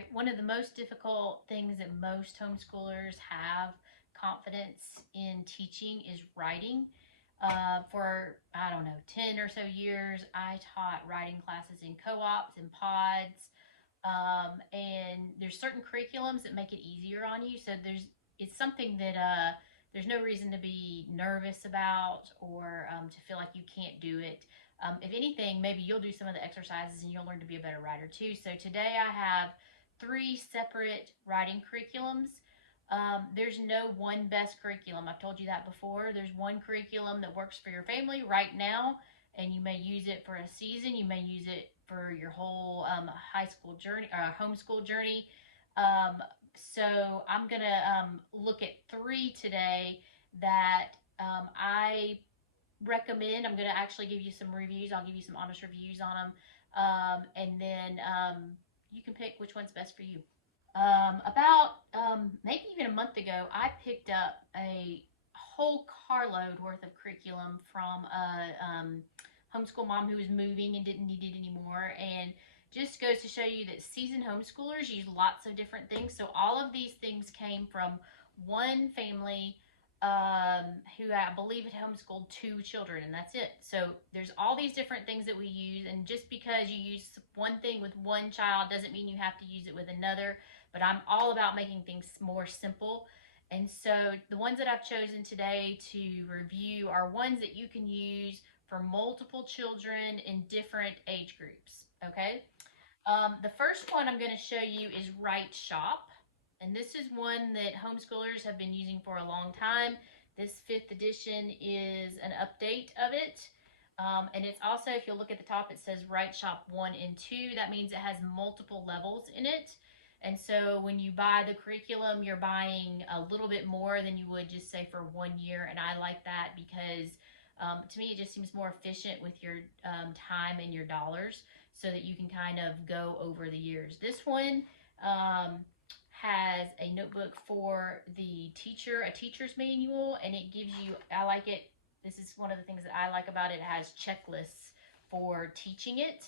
Right. One of the most difficult things that most homeschoolers have confidence in teaching is writing. For, I don't know, 10 or so years, I taught writing classes in co ops and pods. And there's certain curriculums that make it easier on you. So it's something that there's no reason to be nervous about or to feel like you can't do it. If anything, maybe you'll do some of the exercises and you'll learn to be a better writer too. So today I have three separate writing curriculums. There's no one best curriculum. I've told you that before. There's one curriculum that works for your family right now, and you may use it for a season. You may use it for your whole high school journey or homeschool journey. Um, so I'm gonna look at three today that I recommend. I'm gonna actually give you some reviews. I'll give you some honest reviews on them, and then you can pick which one's best for you. About maybe even a month ago, I picked up a whole carload worth of curriculum from a homeschool mom who was moving and didn't need it anymore. And just goes to show you that seasoned homeschoolers use lots of different things. So all of these things came from one family who I believe had homeschooled two children, and that's it. So there's all these different things that we use, and just because you use one thing with one child doesn't mean you have to use it with another. But I'm all about making things more simple. And so the ones that I've chosen today to review are ones that you can use for multiple children in different age groups. Okay. The first one I'm going to show you is Right Shop. And this is one that homeschoolers have been using for a long time. This fifth edition is an update of it. And it's also, if you'll look at the top, it says Right Shop 1 and 2. That means it has multiple levels in it. And so when you buy the curriculum, you're buying a little bit more than you would just say for 1 year. And I like that because to me, it just seems more efficient with your time and your dollars so that you can kind of go over the years. This one has a notebook for the teacher, a teacher's manual, and it gives you, I like it. This is one of the things that I like about it. It has checklists for teaching it.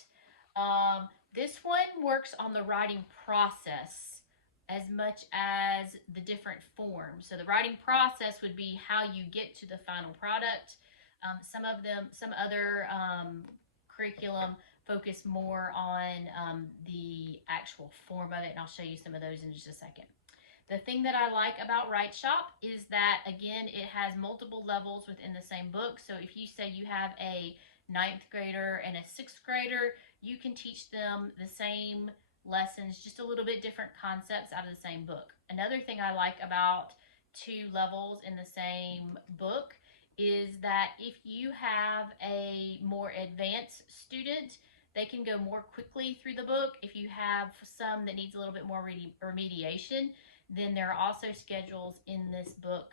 This one works on the writing process as much as the different forms. So the writing process would be how you get to the final product. Some other curriculum focus more on the actual form of it, and I'll show you some of those in just a second. The thing that I like about Right Shop is that, again, it has multiple levels within the same book. So if you say you have a ninth grader and a sixth grader, you can teach them the same lessons, just a little bit different concepts out of the same book. Another thing I like about two levels in the same book is that if you have a more advanced student, they can go more quickly through the book. If you have some that needs a little bit more remediation, then there are also schedules in this book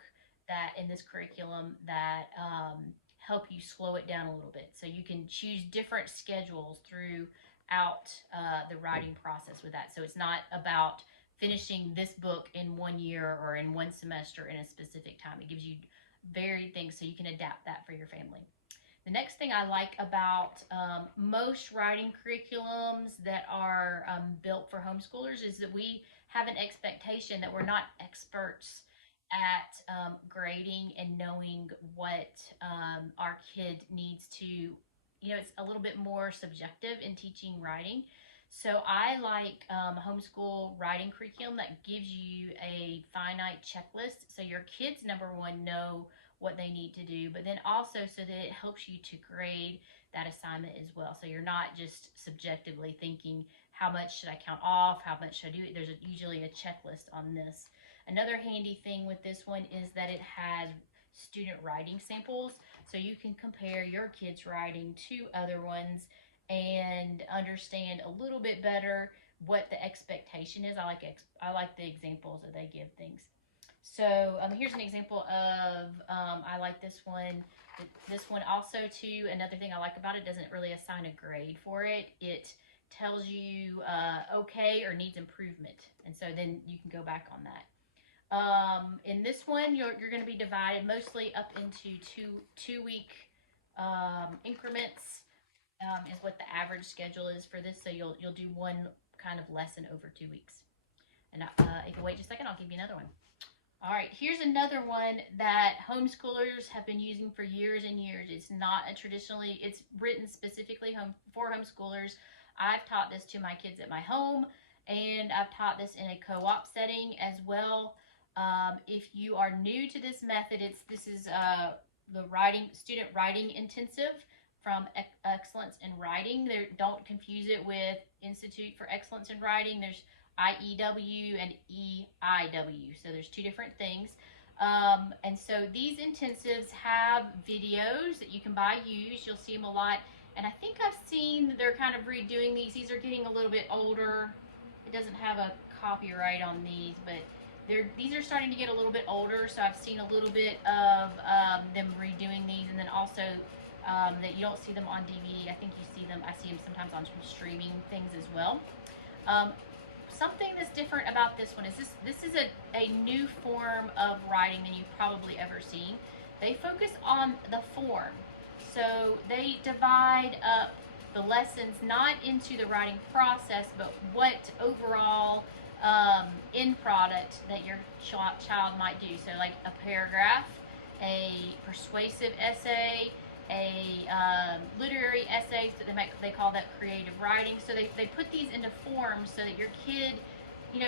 that in this curriculum that help you slow it down a little bit. So you can choose different schedules throughout the writing process with that. So it's not about finishing this book in 1 year or in one semester in a specific time. It gives you varied things so you can adapt that for your family. The next thing I like about most writing curriculums that are built for homeschoolers is that we have an expectation that we're not experts at grading and knowing what our kid needs to, it's a little bit more subjective in teaching writing. So I like homeschool writing curriculum that gives you a finite checklist so your kids, number one, know what they need to do, but then also so that it helps you to grade that assignment as well. So you're not just subjectively thinking, how much should I count off? How much should I do? There's usually a checklist on this. Another handy thing with this one is that it has student writing samples. So you can compare your kids' writing to other ones and understand a little bit better what the expectation is. I like the examples that they give things. So here's an example of I like this one. This one also too. Another thing I like about it, doesn't really assign a grade for it. It tells you okay or needs improvement, and so then you can go back on that. In this one, you're going to be divided mostly up into two-week increments. Is what the average schedule is for this. So you'll do one kind of lesson over 2 weeks. And if you wait just a second, I'll give you another one. All right, here's another one that homeschoolers have been using for years and years. It's not a traditionally, it's written specifically for homeschoolers. I've taught this to my kids at my home, and I've taught this in a co-op setting as well. If you are new to this method, this is the student writing intensive from Excellence in Writing. Don't confuse it with Institute for Excellence in Writing. There's IEW and EIW. So there's two different things. And so these intensives have videos that you can buy used. You'll see them a lot. And I think I've seen that they're kind of redoing these. These are getting a little bit older. It doesn't have a copyright on these, but these are starting to get a little bit older. So I've seen a little bit of them redoing these, and then also that you don't see them on DVD. I think you see them. I see them sometimes on streaming things as well. Something that's different about this one is this is a new form of writing than you've probably ever seen. They focus on the form. So they divide up the lessons not into the writing process, but what overall end product that your child might do. So like a paragraph, a persuasive essay, a literary essay, so they call that creative writing. So they put these into forms so that your kid,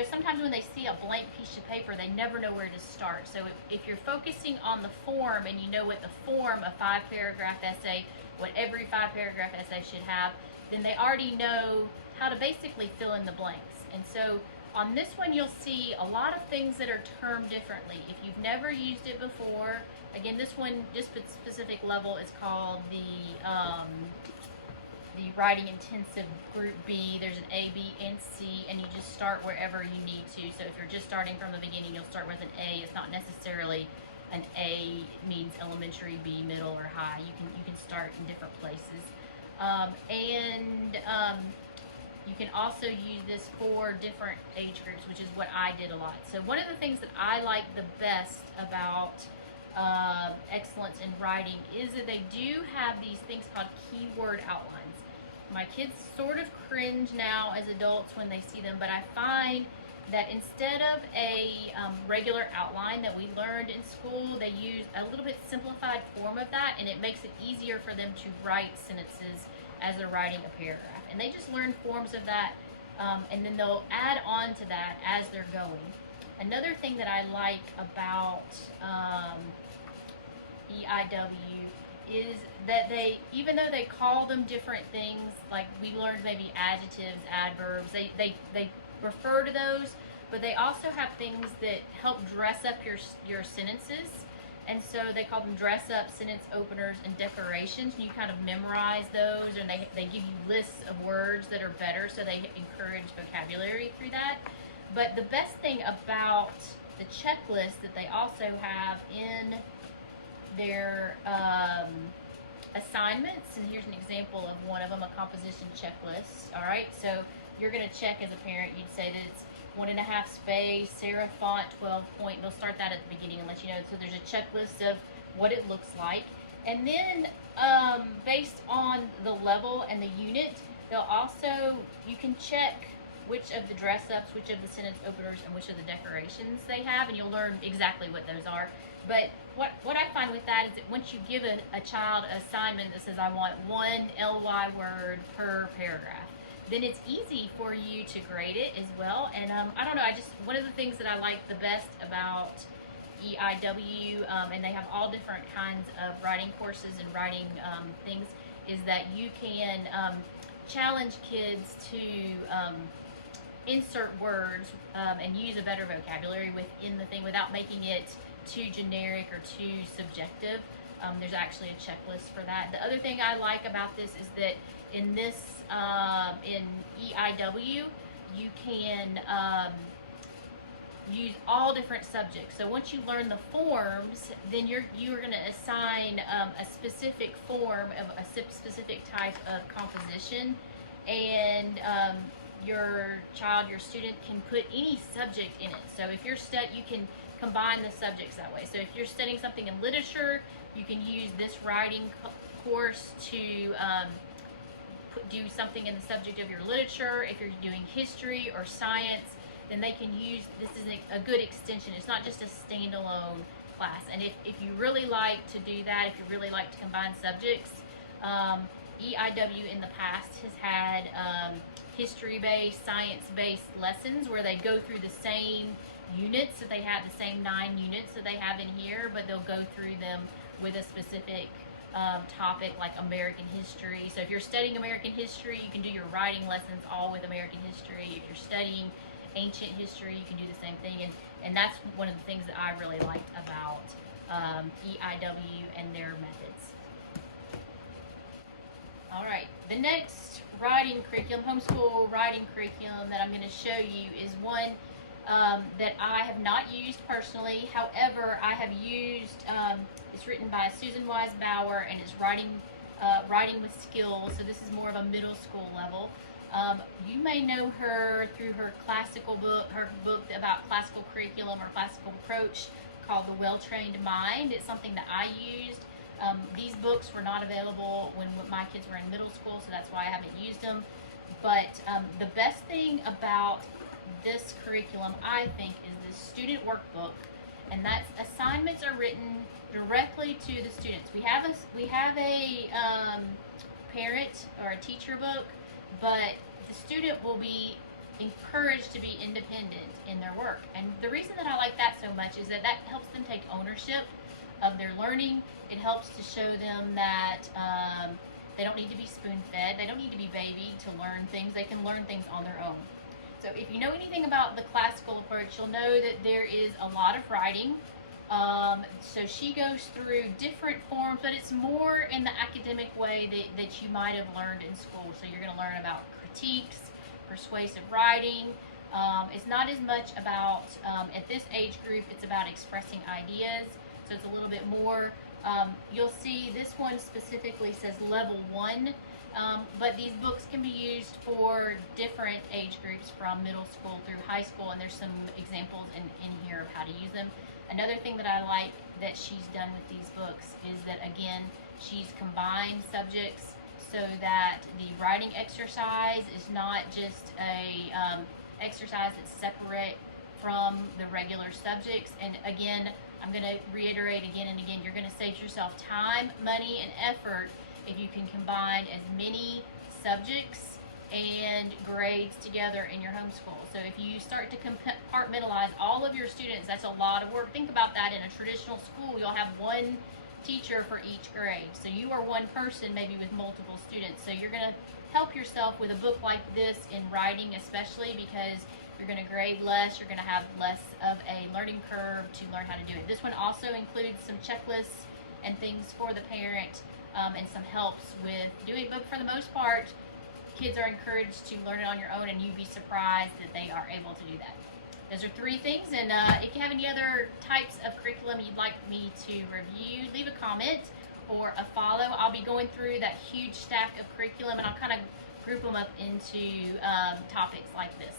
sometimes when they see a blank piece of paper, they never know where to start. So if you're focusing on the form, and you know what the form, a 5-paragraph essay, what every 5-paragraph essay should have, then they already know how to basically fill in the blanks. And so on this one, you'll see a lot of things that are termed differently. If you've never used it before, again, this one, this specific level is called the Writing Intensive Group B. There's an A, B, and C, and you just start wherever you need to. So if you're just starting from the beginning, you'll start with an A. It's not necessarily an A means elementary, B middle, or high. You can start in different places, you can also use this for different age groups, which is what I did a lot. So one of the things that I like the best about Excellence in Writing is that they do have these things called keyword outlines. My kids sort of cringe now as adults when they see them, but I find that instead of a regular outline that we learned in school, they use a little bit simplified form of that, and it makes it easier for them to write sentences as they're writing a paragraph. And they just learn forms of that, and then they'll add on to that as they're going. Another thing that I like about EIW is that even though they call them different things, like we learned maybe adjectives, adverbs, they refer to those, but they also have things that help dress up your sentences. And so they call them dress up sentence openers and decorations, and you kind of memorize those, and they give you lists of words that are better, so they encourage vocabulary through that. But the best thing about the checklist that they also have in their assignments, and here's an example of one of them, a composition checklist. All right, so you're going to check as a parent. You'd say that it's 1.5 space, serif font, 12 point. They'll start that at the beginning and let you know. So there's a checklist of what it looks like. And then based on the level and the unit, you can check which of the dress ups, which of the sentence openers, and which of the decorations they have, and you'll learn exactly what those are. But what I find with that is that once you give a child an assignment that says, I want 1 LY word per paragraph, then it's easy for you to grade it as well. And I don't know, one of the things that I like the best about EIW, and they have all different kinds of writing courses and writing things, is that you can challenge kids to insert words and use a better vocabulary within the thing without making it too generic or too subjective. There's actually a checklist for that. The other thing I like about this is that in this, in EIW, you can use all different subjects. So once you learn the forms, then you are going to assign a specific form of a specific type of composition, and your student can put any subject in it. So if you're you can combine the subjects that way. So if you're studying something in literature, you can use this writing course to do something in the subject of your literature. If you're doing history or science, then they can use, this is a good extension. It's not just a standalone class. And if you really like to do that, if you really like to combine subjects, EIW in the past has had history-based, science-based lessons where they go through the same units, that they have the same 9 units that they have in here, but they'll go through them with a specific topic like American history. So if you're studying American history, you can do your writing lessons all with American history. If you're studying ancient history, you can do the same thing. And that's one of the things that I really liked about EIW and their methods. All right, the next writing curriculum, homeschool writing curriculum that I'm going to show you is one that I have not used personally. However, I have used, it's written by Susan Wise Bauer, and it's writing with skills. So this is more of a middle school level. You may know her through her classical book, her book about classical curriculum or classical approach called The Well-Trained Mind. It's something that I used. These books were not available when my kids were in middle school, so that's why I haven't used them. But the best thing about this curriculum, I think, is the student workbook, and that's assignments are written directly to the students. We have a parent or a teacher book, but the student will be encouraged to be independent in their work. And the reason that I like that so much is that helps them take ownership of their learning. It helps to show them that they don't need to be spoon-fed. They don't need to be babied to learn things. They can learn things on their own. So if you know anything about the classical approach, you'll know that there is a lot of writing. So she goes through different forms, but it's more in the academic way that you might have learned in school. So you're going to learn about critiques, persuasive writing. It's not as much about, at this age group, it's about expressing ideas. So it's a little bit more. You'll see this one specifically says level 1. But these books can be used for different age groups from middle school through high school, and there's some examples in here of how to use them. Another thing that I like that she's done with these books is that, again, she's combined subjects so that the writing exercise is not just a exercise that's separate from the regular subjects. And again, I'm going to reiterate again and again, you're going to save yourself time, money, and effort if you can combine as many subjects and grades together in your homeschool. So if you start to compartmentalize all of your students, that's a lot of work. Think about that. In a traditional school, you'll have one teacher for each grade. So you are one person maybe with multiple students. So you're going to help yourself with a book like this in writing, especially because you're going to grade less. You're going to have less of a learning curve to learn how to do it. This one also includes some checklists and things for the parent, and some helps with doing it. But for the most part, kids are encouraged to learn it on your own, and you'd be surprised that they are able to do that. Those are 3 things, and if you have any other types of curriculum you'd like me to review, leave a comment or a follow. I'll be going through that huge stack of curriculum, and I'll kind of group them up into topics like this.